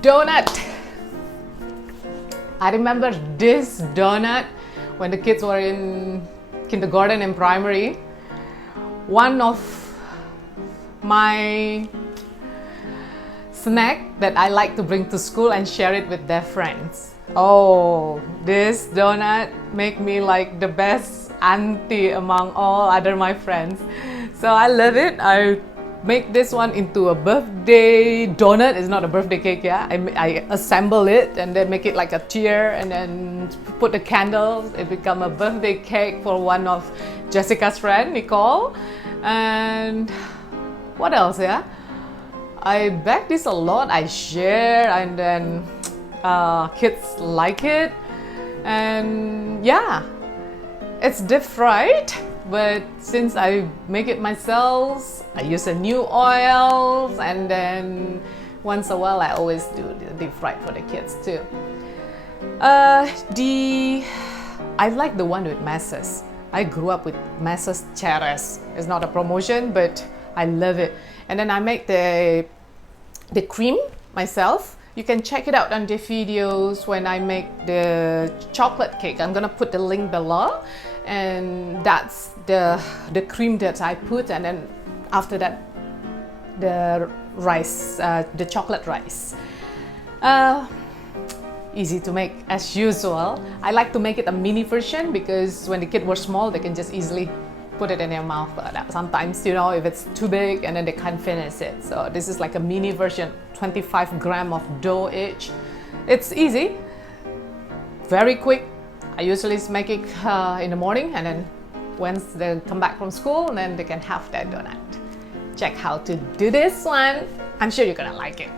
donut. I remember this donut when the kids were in kindergarten and primary. One of my snack that I like to bring to school and share it with their friends. Oh, this donut make me like the best auntie among all other my friends. So I love it. I make this one into a birthday donut. It's not a birthday cake, yeah. I assemble it and then make it like a tier and then put the candles. It become a birthday cake for one of Jessica's friend, Nicole. And what else, yeah? I bake this a lot. I share and then kids like it. And yeah, it's deep fried. But since I make it myself, I use a new oils, and then once a while I always do the deep fried for the kids too. I like the one with masses. I grew up with masses cherries. It's not a promotion, but I love it. And then I make the cream myself. You can check it out on the videos when I make the chocolate cake. I'm gonna put the link below. And that's the cream that I put, and then after that the rice, the chocolate rice. Easy to make as usual. I like to make it a mini version because when the kids were small, they can just easily put it in their mouth. But sometimes, you know, if it's too big and then they can't finish it. So this is like a mini version, 25 grams of dough each. It's easy, very quick. I usually make it in the morning, and then once they come back from school, then they can have that donut. Check how to do this one. I'm sure you're gonna like it.